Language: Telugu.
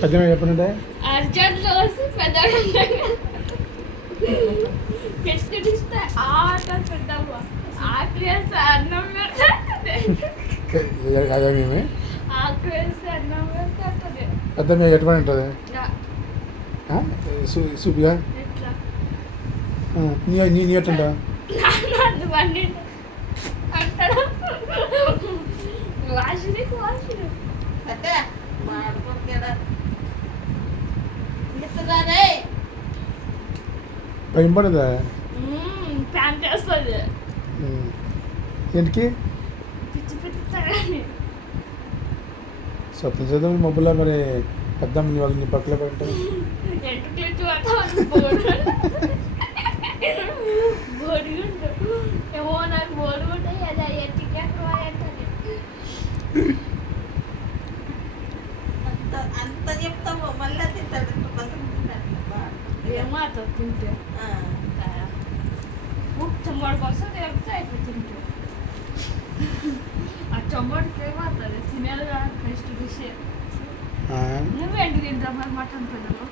పెద్దమ్మ చెప్పండి. అర్జెంట్లో వస్తే పెద్దమ్మ కిష్కిస్తే ఆట పెద్దమ్మ ఆకలి వేస్తే అన్నం అదేమేమి ఆకలి వేస్తే అన్నం పెడుతుంది. పెద్దమ్మ ఎటువంటి ఉంటుంది సూపిగా ఎట్లా నీ ఎట్టుంటా నాన్న బండి అంటాడు వాషినికి వాషిని అదే మాడుకుంటాడా ఎత్తుగానే భయం పడదా ప్యాంట్ వేస్తుంది ఏంటికి పిచ్చి పిచ్చి తగని స్వప్న చేద్దాం మబ్బులా మరి పెద్దమ్మ నీ వాళ్ళు నీ పక్కన పెట్టారు ఎంటుకలు బోడిగుండు ఏమో నాకు బోడిగుంటాయి అదే ఎట్టికి అంటది అంత చెప్తావు మళ్ళీ తింటాడు ఏమో అట్లా తింటే చెమ్మడి కోసం చెప్తే అయిపోయి తింటే ఆ చెమ్మడికి ఏమవుతుంది తినేది కాదు ఫస్ట్ డిష్ నువ్వేంటి తింటావు మరి మటన్ పిల్లలు